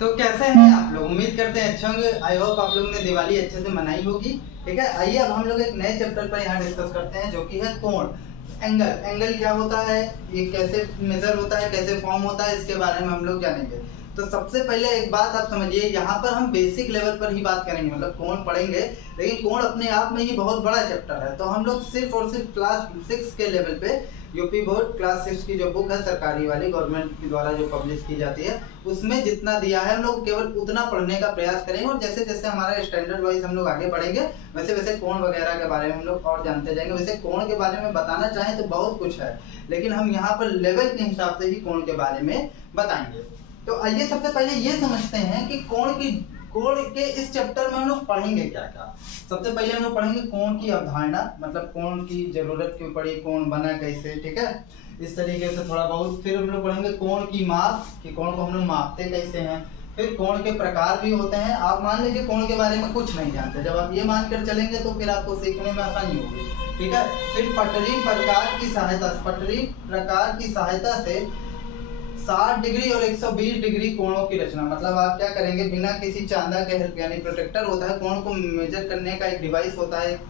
तो कैसे हैं आप लोग? उम्मीद करते हैं अच्छे होंगे। आई होप आप लोगों ने दिवाली अच्छे से मनाई होगी। ठीक है, आइए अब हम लोग एक नए चैप्टर पर यहाँ डिस्कस करते हैं, जो कि है कोण। एंगल, एंगल क्या होता है, ये कैसे मेजर होता है, कैसे फॉर्म होता है, इसके बारे में हम लोग जानेंगे। तो सबसे पहले एक बात आप समझिए, यहाँ पर हम बेसिक लेवल पर ही बात करेंगे, मतलब कोण पढ़ेंगे, लेकिन कोण अपने आप में ही बहुत बड़ा चैप्टर है। तो हम लोग सिर्फ और सिर्फ क्लास 6 के लेवल पे यूपी बोर्ड क्लास 6 की जो बुक है सरकारी वाली, गवर्नमेंट के द्वारा जो पब्लिश की जाती है, उसमें जितना दिया है हम लोग केवल उतना पढ़ने का प्रयास करेंगे। और जैसे जैसे हमारा स्टैंडर्ड वाइज हम लोग आगे बढ़ेंगे, वैसे वैसे कोण वगैरह के बारे में हम लोग और जानते जाएंगे। वैसे कोण के बारे में बताना चाहें तो बहुत कुछ है, लेकिन हम यहाँ पर लेवल के हिसाब से ही कोण के बारे में बताएंगे। तो आइए सबसे पहले ये समझते हैं कि कोण के इस चैप्टर में हम लोग पढ़ेंगे क्या क्या। सबसे पहले हम लोग पढ़ेंगे कोण की अवधारणा, मतलब कोण की जरूरत क्यों पड़ी, कोण बना कैसे, ठीक है, इस तरीके से थोड़ा बहुत। फिर हम लोग पढ़ेंगे कोण की माप, कि कोण को हम लोग मापते कैसे हैं। फिर कोण के प्रकार भी होते हैं। आप मान लीजिए कोण के बारे में कुछ नहीं जानते, जब आप ये मानकर चलेंगे तो फिर आपको सीखने में आसानी होगी, ठीक है। फिर पटरी प्रकार की सहायता से 60 डिग्री और 120 डिग्री कोणों की रचना, मतलब आप क्या करेंगे, बिना किसी चांदा के हेल्प, यानी प्रोटेक्टर होता है, कोण को मेजर करने का एक डिवाइस होता है,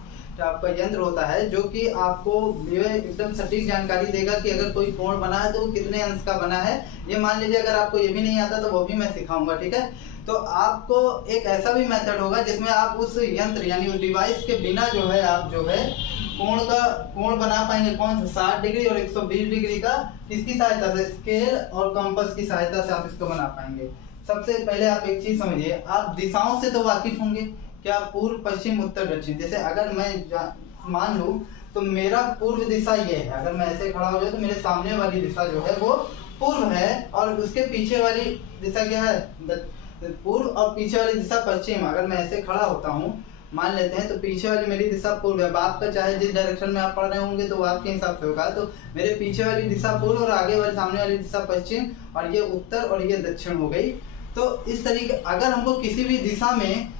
आपका यंत्र होता है, जो कि आपको ये एकदम सटीक जानकारी देगा कि अगर कोई कोण बना है तो वो कितने अंश का बना है। ये मान लीजिए अगर आपको ये भी नहीं आता तो वो भी मैं सिखाऊंगा, ठीक है। तो आपको एक ऐसा भी मेथड होगा जिसमें आप उस यंत्र यानी उस डिवाइस के बिना जो है आप जो है कोण बना पाएंगे। कौन सा? 60 डिग्री और 120 डिग्री का, किसकी सहायता से? स्केल और कंपास की सहायता से आप इसको बना पाएंगे। सबसे पहले आप एक चीज समझिए, आप दिशाओं से तो वाकिफ होंगे, क्या? पूर्व पश्चिम उत्तर दक्षिण। जैसे अगर मैं मान लूं तो मेरा पूर्व दिशा ये है, अगर मैं ऐसे खड़ा हो जाऊं तो मेरे सामने वाली दिशा जो है वो पूर्व है, और उसके पीछे वाली दिशा क्या है? पूर्व, और पीछे वाली दिशा पश्चिम। अगर मैं ऐसे खड़ा होता हूँ, मान लेते हैं, तो पीछे वाली मेरी दिशा पूर्व है। आपका चाहे जिस डायरेक्शन में आप पढ़ रहे होंगे तो वो आपके हिसाब से होगा। तो मेरे पीछे वाली दिशा पूर्व और आगे वाली सामने वाली दिशा पश्चिम, और ये उत्तर और ये दक्षिण हो गई। तो इस तरीके अगर हमको किसी भी दिशा में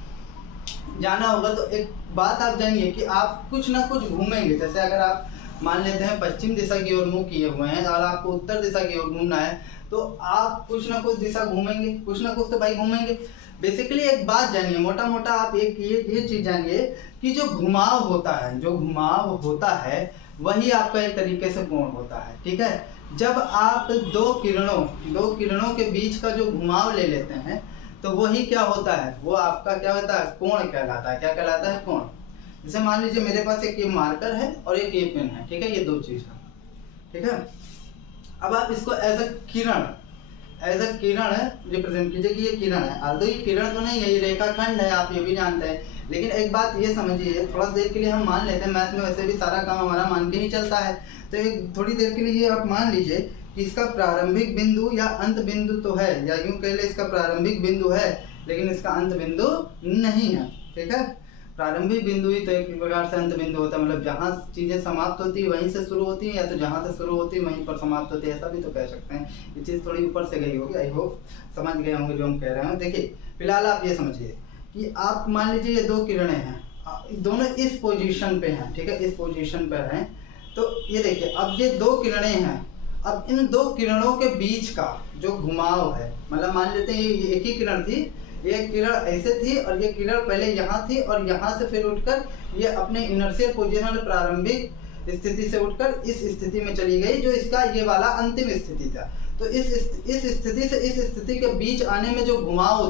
जाना होगा तो एक बात आप जानिए कि आप कुछ ना कुछ घूमेंगे। जैसे अगर आप मान लेते हैं पश्चिम दिशा की ओर मुंह किए हुए हैं और आपको उत्तर दिशा की ओर घूमना है, तो आप कुछ ना कुछ दिशा घूमेंगे, कुछ ना कुछ तो भाई घूमेंगे। बेसिकली एक बात जानिए, मोटा मोटा आप एक ये चीज जानिए कि जो घुमाव होता है वही आपका एक तरीके से कोण होता है, ठीक है। जब आप दो किरणों के बीच का जो घुमाव ले लेते हैं तो वही क्या होता है, वो आपका क्या होता है? कोण कहलाता है। क्या कहलाता है? कोण। जैसे मान लीजिए मेरे पास एक ये मार्कर है और एक ये पेन है, ठीक है, ये दो चीज है, ठीक है। अब आप इसको एज अ किरण रिप्रेजेंट कीजिए कि ये किरण है। आल्दो ये किरण तो नहीं है, ये रेखाखंड है, आप ये भी जानते हैं। लेकिन एक बात ये समझिए, थोड़ा देर के लिए हम मान लेते हैं, मैथ में वैसे भी सारा काम हमारा मान के ही चलता है, तो एक थोड़ी देर के लिए आप मान लीजिए कि इसका प्रारंभिक बिंदु या अंत बिंदु तो है, या यूं कह ले इसका प्रारंभिक बिंदु है लेकिन इसका अंत बिंदु नहीं है, ठीक है। प्रारंभिक बिंदु ही तो एक प्रकार से अंत बिंदु होता है, मतलब जहाँ चीजें समाप्त होती है वहीं से शुरू होती है, या तो जहाँ से शुरू होती है वहीं पर समाप्त होती है, ऐसा भी तो कह सकते हैं। ये चीज थोड़ी ऊपर से गई होगी, आई होप समझ गए होंगे जो हम कह रहे हैं। देखिए फिलहाल आप ये समझिए कि आप मान लीजिए ये दो किरणें हैं, दोनों इस पोजीशन पे हैं, ठीक है, इस पोजीशन पर हैं। तो ये देखिए अब ये दो किरणें हैं, अब इन दो किरणों के बीच का जो घुमाव है, मतलब मान लेते हैं ये एक ही किरण थी, ये किरण ऐसे थी और ये किरण पहले यहाँ थी और यहाँ से फिर उठकर ये अपने इनर्शियल पोजीशन, प्रारंभिक स्थिति से उठकर इस स्थिति में चली गई, जो इसका ये वाला अंतिम स्थिति था। तो इस स्थिति से इस स्थिति के बीच आने में जो घुमाव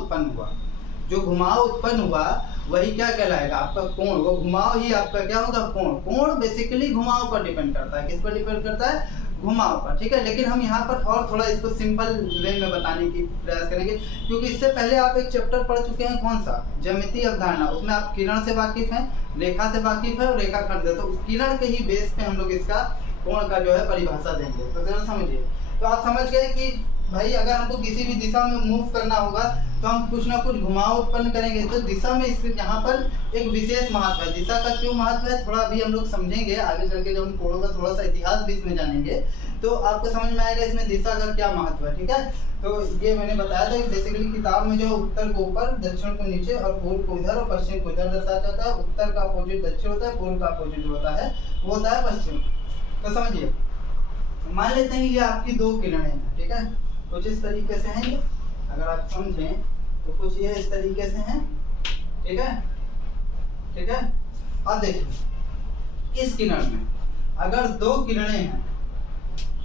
उत्पन्न हुआ वही क्या कहलाएगा? आपका कोण। वो घुमाव ही आपका क्या होगा? कोण। कोण बेसिकली घुमाव पर डिपेंड करता है। किस पर डिपेंड करता है? घुमाव पर, ठीक है। लेकिन हम यहाँ पर और थोड़ा इसको सिंपल वे में बताने की प्रयास करेंगे, क्योंकि इससे पहले आप एक चैप्टर पढ़ चुके हैं, कौन सा? ज्यामितीय अवधारणा। उसमें आप किरण से वाकिफ हैं, रेखा से वाकिफ है और रेखाखंड से। तो किरण के ही बेस पे हम लोग इसका कोण का जो है परिभाषा देंगे। तो जरा समझिए, तो आप समझ गए कि भाई अगर हमको किसी भी दिशा में मूव करना होगा तो हम कुछ ना कुछ घुमाव उत्पन्न करेंगे। तो दिशा में इस यहाँ पर एक विशेष महत्व है। दिशा का क्यों महत्व है थोड़ा अभी हम लोग समझेंगे, आगे चल के जब हम कोणों का थोड़ा सा इतिहास भी इसमें जानेंगे तो आपको समझ में आएगा इसमें दिशा का क्या महत्व है, ठीक है। तो ये मैंने बताया था कि बेसिकली किताब में जो उत्तर को ऊपर, दक्षिण को नीचे और पूर्व को इधर और पश्चिम को इधर दर्शाया जाता है। उत्तर का अपोजिट दक्षिण होता है, पूर्व का अपोजिट जो होता है वो होता है पश्चिम। तो समझिए, मान लेते हैं ये आपकी दो किरणें हैं, ठीक है, कुछ इस तरीके से हैं ये। अगर आप समझें तो कुछ ये इस तरीके से हैं, ठीक है, ठीक है। अब देखिए इस किरण में अगर दो किरणें हैं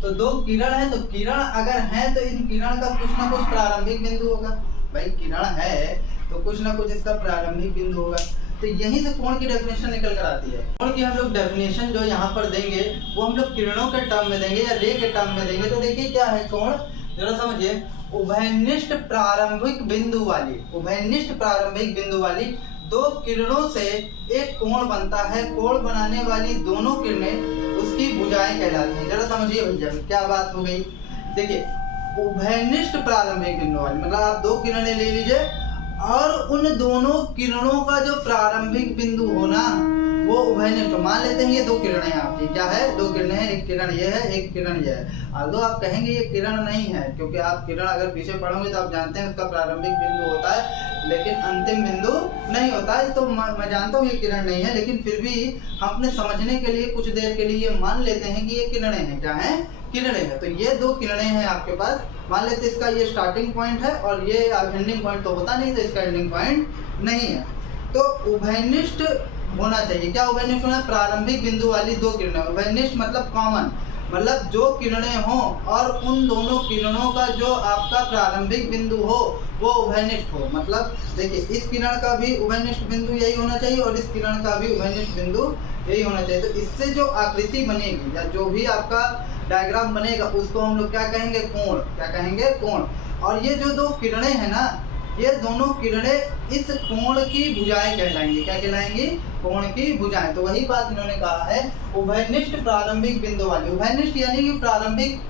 तो दो किरण है, तो किरण अगर है तो इन किरण का कुछ ना कुछ प्रारंभिक बिंदु होगा। भाई किरण है तो कुछ ना कुछ इसका प्रारंभिक बिंदु होगा। तो यहीं से कोण की डेफिनेशन निकल कर आती है। कोण की हम लोग डेफिनेशन जो यहाँ पर देंगे वो हम लोग किरणों के टर्म में देंगे या रे के टर्म में देंगे। तो देखिए क्या है कोण, जरा समझिए, उभयनिष्ठ प्रारंभिक बिंदु वाली, उभयनिष्ठ प्रारंभिक बिंदु वाली दो किरणों से एक कोण बनता है। कोण बनाने वाली दोनों किरणें उसकी भुजाएं कहलाती हैं। जरा समझिए भैया क्या बात हो गई। देखिए उभयनिष्ठ प्रारंभिक बिंदु वाली मतलब आप दो किरणें ले लीजिए और उन दोनों किरणों का जो प्रारंभिक बिंदु हो ना वो उभयनिष्ठ। मान लेते हैं ये दो किरणें हैं आपकी, क्या है, दो किरणें हैं, एक किरण ये है, एक किरण ये है। although आप कहेंगे ये किरण नहीं है, क्योंकि आप किरण अगर पीछे पढ़ोगे तो आप जानते हैं उसका प्रारंभिक बिंदु होता है लेकिन अंतिम बिंदु नहीं होता है। तो मैं जानता हूँ ये किरण नहीं है, लेकिन फिर भी हम अपने समझने के लिए कुछ देर के लिए ये मान लेते हैं कि ये किरणें हैं। क्या है, किरणें हैं। तो ये दो किरणें हैं आपके पास, मान लेते इसका ये स्टार्टिंग पॉइंट है और ये एंडिंग पॉइंट तो होता नहीं, तो इसका एंडिंग पॉइंट नहीं है। तो उभयनिष्ठ होना चाहिए। क्या उभयनिष्ठ होना, प्रारंभिक बिंदु वाली दो किरणें। उभयनिष्ठ मतलब कॉमन, मतलब जो किरणें हों और उन दोनों किरणों का जो आपका प्रारंभिक बिंदु हो वो उभयनिष्ठ हो। मतलब देखिए इस किरण का भी उभयनिष्ठ बिंदु यही होना चाहिए और इस किरण का भी उभयनिष्ठ बिंदु यही होना चाहिए। तो इससे जो आकृति बनेगी या जो भी आपका डायग्राम बनेगा उसको हम लोग क्या कहेंगे, कोण। क्या कहेंगे, कोण। और ये जो दो किरणें हैं ना, ये दोनों किरणें इस कोण की भुजाएं कहलाएंगी। क्या कहलाएंगी, कोण की भुजाएं। तो वही बात इन्होंने कहा है उभयनिष्ठ प्रारंभिक बिंदु वाली। उभयनिष्ठ यानी कि प्रारंभिक,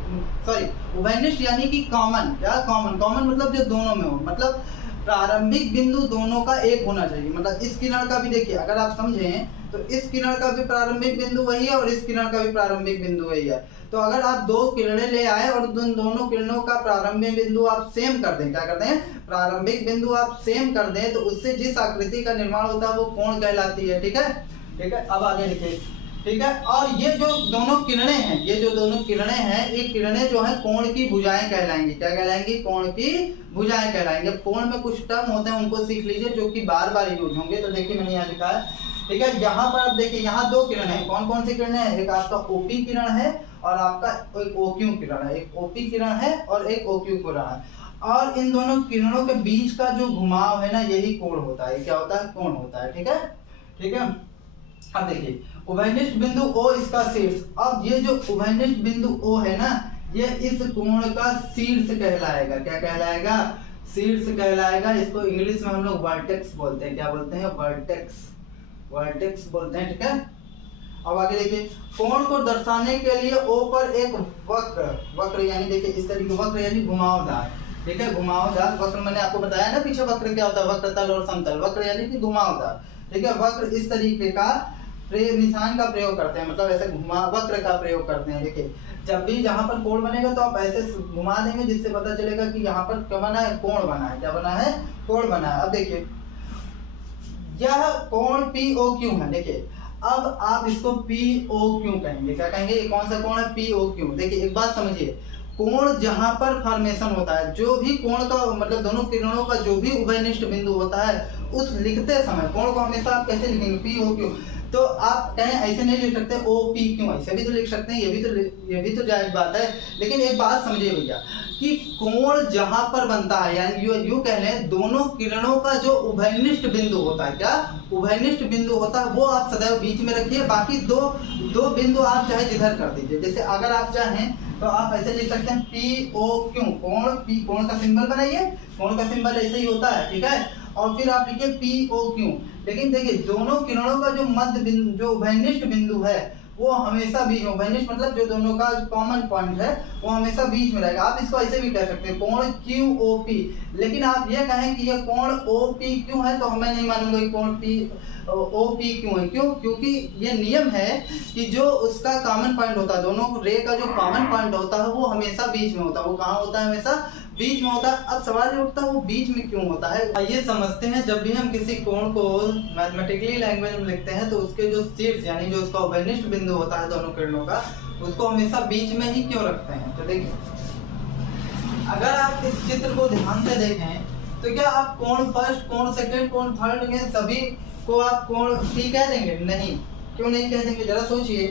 सॉरी, उभयनिष्ठ यानी कि कॉमन। क्या, कॉमन। कॉमन मतलब जो दोनों में हो, मतलब प्रारंभिक बिंदु दोनों का एक होना चाहिए। मतलब इस किरण का भी देखिए अगर आप समझें तो इस किरण का भी प्रारंभिक बिंदु वही है और इस किरण का भी प्रारंभिक बिंदु वही है। तो अगर आप दो किरणें ले आए और उन दोनों किरणों का प्रारंभिक बिंदु आप सेम कर दें, क्या करते हैं, प्रारंभिक बिंदु आप सेम कर दें, तो उससे जिस आकृति का निर्माण होता है वो कोण कहलाती है। ठीक है, ठीक है। अब आगे लिखिए, ठीक है। और ये जो दोनों किरणें हैं, ये जो दोनों किरणें हैं, ये किरणें जो है कोण की भुजाएं कहलाएंगी। क्या कहलाएंगी, कोण की भुजाएं कहलाएंगे। कोण में कुछ टर्म होते हैं उनको सीख लीजिए जो कि बार बार यूज होंगे। तो देखिए मैंने यहाँ लिखा है, ठीक है। यहाँ पर आप देखिए यहाँ दो किरण है। कौन कौन सी किरण है, एक आपका ओपी किरण है और आपका एक ओक्यू किरण है। एक ओपी किरण है और एक ओक्यू किरण है। और इन दोनों किरणों के बीच का जो घुमाव है ना, यही कोण होता है। क्या होता है, कोण होता है। ठीक है, ठीक है। अब देखिए उभयनिष्ठ बिंदु ओ इसका शीर्ष। अब ये जो उभयनिष्ठ बिंदु ओ है ना, ये इस कोण का शीर्ष कहलाएगा। क्या कहलाएगा, शीर्ष कहलाएगा। इसको इंग्लिश में हम लोग वर्टेक्स बोलते हैं। क्या बोलते हैं, वर्टेक्स, वर्टेक्स बोलते हैं। ठीक है। अब आगे देखिए, कोण को दर्शाने के लिए ओ पर एक वक्र, वक्र यानी देखिए इस तरीके, वक्र यानी घुमावदार। ठीक है, घुमावदार वक्र मैंने आपको बताया ना पीछे, वक्र क्या होता है, वक्र तल और समतल। वक्र यानी कि घुमावदार। ठीक है, वक्र इस तरीके का निशान का प्रयोग करते हैं, मतलब ऐसे घुमा वक्र का प्रयोग करते हैं। देखिए जब भी जहां पर कोण बनेगा तो आप ऐसे घुमा देंगे जिससे पता चलेगा कि यहाँ पर क्या बना है, कोण बना है। क्या बना है, कोण बना है। अब देखिए यह कोण POQ है। देखिए अब आप इसको POQ कहेंगे। क्या कहेंगे, ये कौन सा कोण है, POQ। देखिए एक बात समझिए, कोण जहां पर फॉर्मेशन होता है, जो भी कोण का मतलब दोनों किरणों का जो भी उभयनिष्ठ बिंदु होता है, उस लिखते समय कोण को हमेशा आप कैसे लिखेंगे, POQ। तो आप कहें ऐसे नहीं लिख सकते OPQ, ऐसे भी तो लिख सकते हैं, ये भी तो जायज बात है। लेकिन एक बात समझिए भैया कि कोण जहां पर बनता है, यानी यू कह लें दोनों किरणों का जो उभयनिष्ठ बिंदु होता है, क्या उभयनिष्ठ बिंदु होता है, वो आप सदैव बीच में रखिए। बाकी दो बिंदु आप चाहे जिधर कर दीजिए। जैसे अगर आप चाहें तो आप ऐसे लिख सकते हैं POQ, कोण, P कोण का सिंबल बनाइए, कोण का सिंबल ऐसे ही होता है। ठीक है, और फिर आप लिखिए POQ। लेकिन देखिए दोनों किरणों का जो मध्य बिंदु, जो उभयनिष्ठ बिंदु है, वो हमेशा बीच में, उभयनिष्ठ मतलब जो दोनों का कॉमन पॉइंट है वो हमेशा बीच में रहेगा। आप इसको ऐसे भी कह सकते हैं कोण QOP। लेकिन आप ये कहें कि ये कोण OPQ है तो मैं नहीं मानूंगा कि कोण OPQ है। क्यों, क्योंकि ये नियम है कि जो उसका कॉमन पॉइंट होता है, दोनों रे का जो कॉमन पॉइंट होता है वो हमेशा बीच में होता है। वो कहाँ होता है, हमेशा बीच में होता है। अब सवाल ये उठता है वो बीच में क्यों होता है। आइए समझते हैं। जब भी हम किसी कोण को मैथमेटिकली लैंग्वेज में लिखते हैं तो उसके जो शीर्ष यानी जो उसका उभयनिष्ठ बिंदु होता है दोनों किरणों का, उसको हमेशा बीच में ही क्यों रखते हैं। तो देखिए अगर आप इस चित्र को ध्यान से देखें तो क्या आप कोण फर्स्ट, कोण सेकंड, कोण थर्ड में सभी को आप कोण पी कह देंगे? नहीं। क्यों नहीं कह देंगे? जरा सोचिए,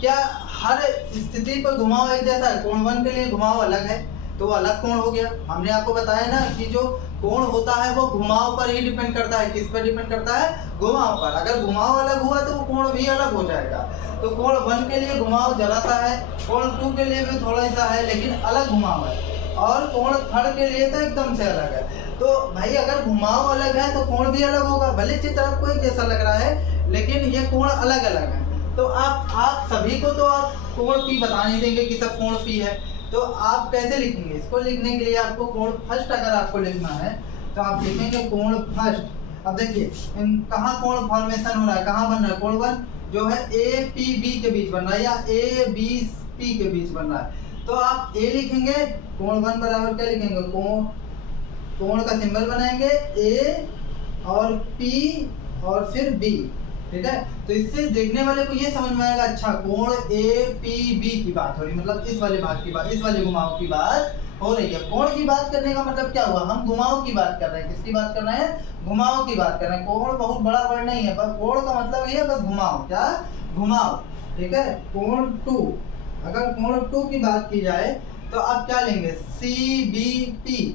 क्या हर स्थिति पर घुमाव एक जैसा है? कोण 1 के लिए घुमाव अलग है तो वो अलग कोण हो गया। हमने आपको बताया ना कि जो कोण होता है वो घुमाव पर ही डिपेंड करता है। किस पर डिपेंड करता है? घुमाव पर। अगर घुमाव अलग हुआ तो वो कोण भी अलग हो जाएगा। तो कोण 1 के लिए घुमाव जरा सा है, कोण 2 के लिए भी थोड़ा सा है, लेकिन अलग घुमाव है, और कोण 3 के लिए तो एकदम से अलग है। तो भाई अगर घुमाव अलग है तो कोण भी अलग होगा। भले चित्र आपको एक जैसा लग रहा है लेकिन ये कोण अलग अलग है। तो आप सभी को तो आप कोण पी बता नहीं देंगे कि सब कोण पी है, तो आप कैसे लिखेंगे? इसको लिखने के लिए आपको कोण फर्स्ट अगर आपको लिखना है तो आप लिखेंगे कोण फर्स्ट। अब देखिए कहाँ कोण फॉर्मेशन हो रहा है, कहाँ बन रहा है? कोण 1 जो है ए पी बी के बीच बन रहा है या ए बी पी के बीच बन रहा है। तो आप ए लिखेंगे, कोण 1 बराबर क्या लिखेंगे? कोण का सिंबल बनाएंगे ए और पी और फिर बी। ठीक है, तो इससे देखने वाले को ये समझ में आएगा, अच्छा कोण ए पी बी की बात हो रही, मतलब इस वाले भाग की बात, इस वाले घुमाव की बात हो रही है। कोण की बात करने का मतलब क्या हुआ? हम घुमाव की बात कर रहे हैं। किसकी बात कर रहे हैं? घुमाव की बात कर रहे हैं। कोण बहुत बड़ा वर्ड नहीं है, बस कोण का मतलब ये है बस घुमाव। क्या? घुमाव। ठीक है, कोण 2, अगर कोण 2 की बात की जाए तो आप क्या लेंगे? सी बी पी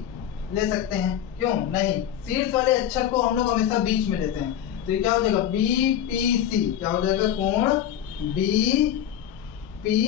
ले सकते हैं। क्यों नहीं? शीर्ष वाले अक्षर को हम लोग हमेशा बीच में लेते हैं, तो ये क्या हो जाएगा? B P C. क्या हो जाएगा? कोण बी पी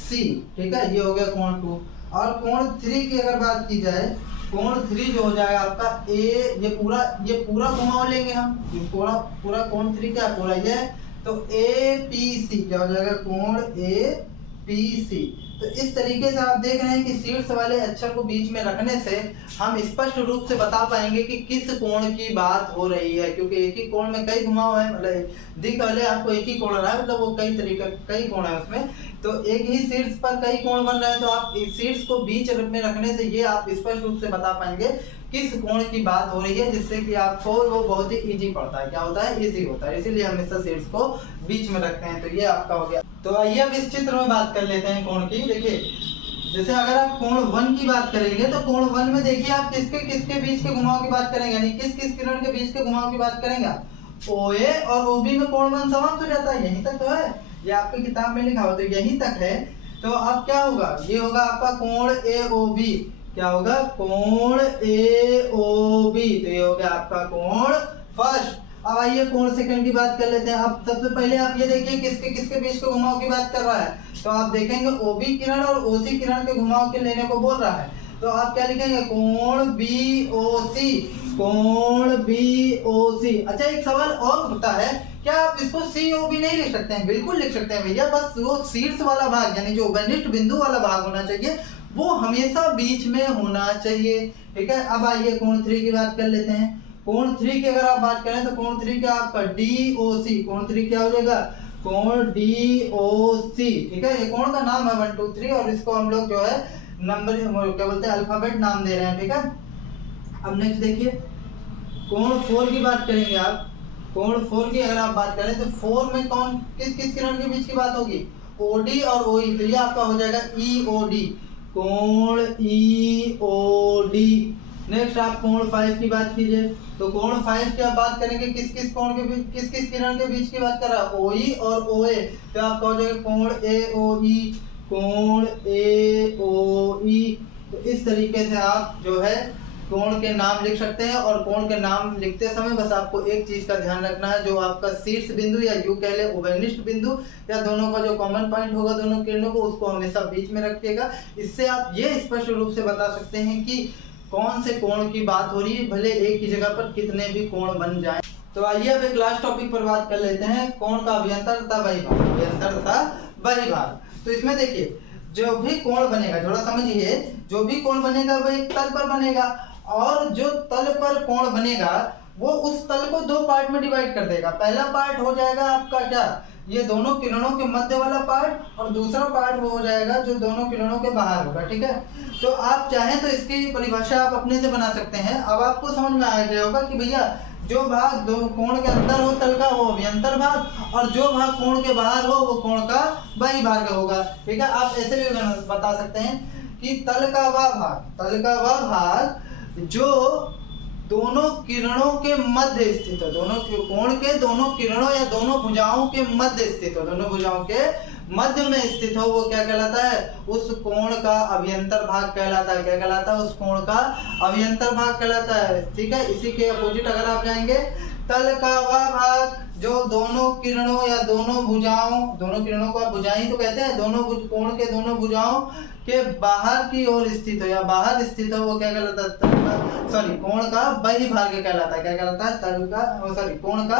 सी। ठीक है, ये हो गया कोण 2। और कोण 3 की अगर बात की जाए, कोण 3 जो हो जाएगा आपका ए, ये पूरा घुमाव लेंगे हम, ये पूरा कोण 3 क्या पूरा ये है, तो ए पी सी क्या हो जाएगा? कोण ए पी सी। तो इस तरीके से आप देख रहे हैं कि शीर्ष वाले अक्षर को बीच में रखने से हम स्पष्ट रूप से बता पाएंगे कि किस कोण की बात हो रही है, क्योंकि एक ही कोण में कई घुमाव है, मतलब दिख रहे आपको एक ही कोण रहा है, मतलब वो कई कोण है उसमें, तो एक ही शीर्ष पर कई कोण बन रहे हैं। तो आप इस शीर्ष को बीच में रखने से ये आप स्पष्ट रूप से बता पाएंगे किस कोण की बात हो रही है, जिससे कि आपको वो बहुत ही इजी पड़ता है। क्या होता है? इजी होता है, इसीलिए हम इस शीर्ष को बीच में रखते हैं। तो ये आपका हो गया। तो आइए अब इस चित्र में बात कर लेते हैं कोण की। देखिए जैसे अगर आप कोण 1 की बात करेंगे तो कोण 1 में देखिए आप किसके बीच के घुमाव की बात करेंगे, यानी किस किरण के बीच के घुमाव की बात करेंगे? ओए और ओबी में कोण 1 समाप्त हो जाता है। यहीं तक तो है, ये आपकी किताब में लिखा हुआ, तो यहीं तक है। तो अब क्या होगा? ये होगा आपका कोण ए ओ बी। क्या होगा? कोण ए ओ बी। तो ये हो गया आपका कोण फर्स्ट। अब आइए कोण सेकंड की बात कर लेते हैं। अब सबसे पहले आप ये देखिए किसके बीच के घुमाव की बात कर रहा है, तो आप देखेंगे ओबी किरण और ओसी किरण के घुमाव के लेने को बोल रहा है। तो आप क्या लिखेंगे? कोण बी ओ सी। कोण बी ओ सी। अच्छा एक सवाल और उठता है, क्या आप इसको सी ओ बी नहीं लिख सकते हैं? बिल्कुल लिख सकते हैं भैया, बस वो शीर्ष वाला भाग यानी जो उभयनिष्ठ बिंदु वाला भाग होना चाहिए वो हमेशा बीच में होना चाहिए। ठीक है, अब आइए कोण 3 की बात कर लेते हैं। कोण 3 की अगर आप बात करें तो कोण 3 का आपका डी ओ सी। कोण 3 क्या हो जाएगा? कोण डी ओ सी। ठीक है, ये कोण का नाम है 1 2 3 और इसको हम लोग जो है नंबर क्या बोलते हैं, अल्फाबेट नाम दे रहे हैं। ठीक है, अब नेक्स्ट देखिए कोण 4 की बात करेंगे आप। कोण 4 की अगर आप बात करें तो 4 में कौन किस किरण के बीच की बात होगी? ओडी और ओई। तो ये आपका हो जाएगा ई ओ डी। कोण ई ओ डी। नेक्स्ट आप कोण 5 की बात कीजिए, तो कोण 5 की आप बात करेंगे किस कोण के बीच किस किरण के बीच की बात कर रहा है? ओई और ओए। तो आपका हो जाएगा कोण ए ओ ई। कोण ए ओ ई। तो इस तरीके से आप जो है कोण के नाम लिख सकते हैं। और कोण के नाम लिखते समय बस आपको एक चीज का ध्यान रखना है, जो आपका शीर्ष बिंदु या यूं कह ले उभयनिष्ठ बिंदु या दोनों का जो कॉमन पॉइंट होगा दोनों किरणों को, उसको हमेशा बीच में रखिएगा। इससे आप ये स्पष्ट रूप से बता सकते हैं कि कौन से कोण की बात हो रही है, भले एक ही जगह पर कितने भी कोण बन जाएं। तो आइए अब एक लास्ट टॉपिक पर बात कर लेते हैं, कोण का अभ्यंतर तथा बहिर्भाग। अभ्यंतर तथा बहिर्भाग। तो इसमें देखिए जो भी कोण बनेगा, थोड़ा समझिए, जो भी कोण बनेगा वो एक तल पर बनेगा, और जो तल पर कोण बनेगा वो उस तल को दो पार्ट में डिवाइड कर देगा। पहला पार्ट हो जाएगा आपका क्या, ये दोनों किरणों के मध्य वाला पार्ट, और दूसरा पार्ट वो हो जाएगा जो दोनों किरणों के बाहर होगा। ठीक है, तो आप चाहें तो इसकी परिभाषा आप अपने से बना सकते हैं। अब आपको समझ में आ गया होगा कि भैया जो भाग दो कोण के अंदर हो तल का वो अभ्यंतर भाग, और जो भाग कोण के बाहर हो वो कोण का बहिर्भाग होगा। ठीक है, आप ऐसे भी बता सकते हैं कि तल का वह भाग जो दोनों किरणों के मध्य स्थित हो, दोनों कोण के दोनों किरणों या दोनों भुजाओं के मध्य स्थित हो, दोनों भुजाओं के मध्य में स्थित हो, वो क्या कहलाता है? उस कोण का अभियंतर भाग कहलाता है। क्या कहलाता है? उस कोण का अभियंतर भाग कहलाता है। ठीक है, इसी के अपोजिट अगर आप जाएंगे, तल का वह भाग जो दोनों किरणों या दोनों भुजाओं, दोनों किरणों को आप भुजाएं तो कहते हैं, दोनों कोण के दोनों भुजाओं के बाहर की ओर स्थित हो या बाहर स्थित हो, वो क्या कहलाता है? तल का, सॉरी, कोण का बहिर्भाग कहलाता है। क्या कहलाता है? तल का, सॉरी, कोण का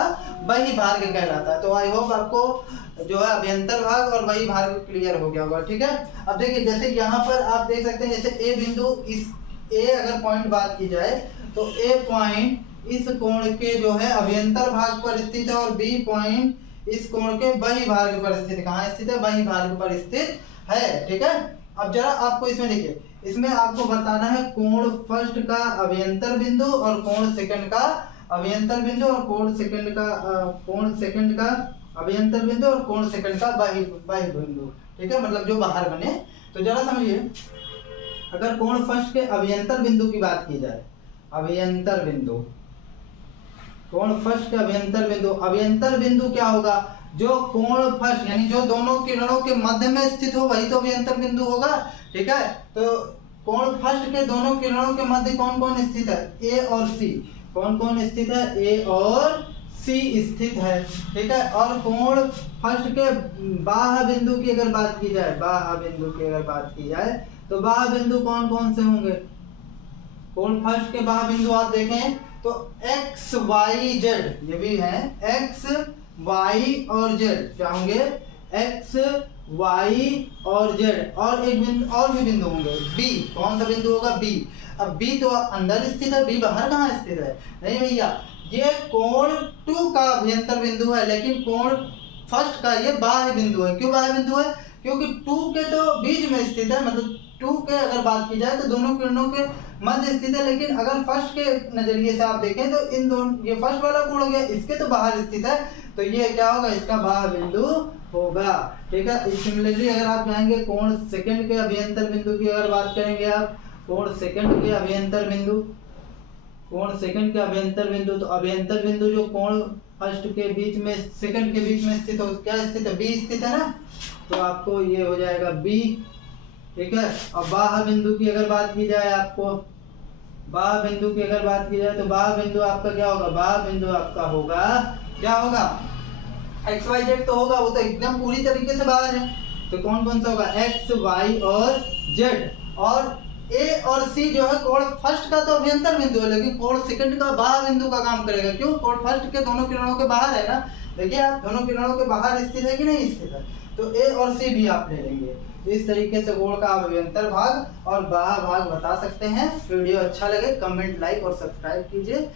बहिर्भाग कहलाता है। तो आई होप आपको जो है अभ्यंतर भाग और बहिर्भाग क्लियर हो गया होगा। ठीक है, अब देखिए जैसे यहाँ पर आप देख सकते हैं, जैसे ए बिंदु, इस ए अगर पॉइंट बात की जाए तो ए पॉइंट इस कोण के जो है अभ्यंतर भाग पर स्थित है और बी पॉइंट इस कोण के बहिर्भाग पर स्थित है। कहाँ स्थित है? बहिर्भाग पर स्थित है। ठीक है, अब जरा आपको इसमें देखिए, इसमें आपको बताना है कोण फर्स्ट का अभ्यंतर बिंदु और कोण सेकंड का अभ्यंतर बिंदु और कोण सेकंड का अभ्यंतर बिंदु और कोण सेकंड का बहिर्बिंदु। ठीक है, मतलब जो बाहर बने। तो जरा समझिए, अगर कोण फर्स्ट के अभ्यंतर बिंदु की बात की जाए, अभ्यंतर बिंदु, कोण फर्स्ट के अभ्यंतर बिंदु क्या होगा? जो कोण फर्स्ट यानी जो दोनों किरणों के मध्य में स्थित हो वही तो अभ्यंतर बिंदु होगा। ठीक है, तो कोण फर्स्ट के दोनों किरणों के मध्य कौन कौन स्थित है? ए और सी। कौन कौन स्थित है? ए और सी स्थित है। ठीक है, और कोण फर्स्ट के बाह्य बिंदु की अगर बात की जाए, तो बाह्य बिंदु कौन कौन से होंगे? कोण फर्स्ट के बाह्य बिंदु आप देखें तो एक्स वाई जेड, ये भी है, एक्स वाई और जेड क्या होंगे? एक्स वाई और जेड, और एक बिंदु और भी बिंदु होंगे, बी। कौन सा बिंदु होगा? बी। अब बी तो अंदर स्थित है, बी बाहर कहाँ स्थित है? नहीं भैया, ये कोण 2 का अभ्यंतर बिंदु है, लेकिन कोण फर्स्ट का ये बाह्य बिंदु है। क्यों बाह्य बिंदु है? क्योंकि 2 के तो बीच में स्थित है, मतलब 2 के अगर बात की जाए तो दोनों किरणों के मध्य स्थित है, लेकिन अगर फर्स्ट के नजरिए से आप देखें तो इन दोनों, ये फर्स्ट वाला कोण हो गया, इसके तो बाहर स्थित है, तो ये क्या होगा? इसका बाह्य बिंदु होगा। ठीक है, सिमिलरली अगर आप जाएंगे कोण सेकंड के अभ्यंतर बिंदु की अगर बात करेंगे आप, कोण सेकंड के अभ्यंतर बिंदु, तो अभ्यंतर बिंदु जो कोण फर्स्ट के बीच में, सेकंड के बीच में स्थित हो, क्या स्थित है? बी स्थित है ना, तो आपको ये हो जाएगा बी। ठीक है, अब बाह्य बिंदु की अगर बात की जाए, आपको बाह्य बिंदु की अगर बात की जाए तो बाह्य बिंदु आपका क्या होगा? बाह्य बिंदु आपका होगा, क्या होगा? एक्स वाई जेड तो होगा, वो तो एकदम पूरी तरीके से बाहर है, तो कौन कौन सा होगा? एक्स वाई और जेड। और ए और सी जो है कोण फर्स्ट का तो अभ्यंतर बिंदु है, लेकिन कोण सेकंड का बाह्य बिंदु का काम करेगा। क्यों? कोण फर्स्ट के दोनों किरणों के बाहर है ना, देखिए आप, दोनों किरणों के बाहर स्थित है कि नहीं स्थित है, तो ए और सी भी आप ले लेंगे। इस तरीके से कोण का अभ्यंतर भाग और बाह्य भाग बता सकते हैं। वीडियो अच्छा लगे कमेंट, लाइक और सब्सक्राइब कीजिए।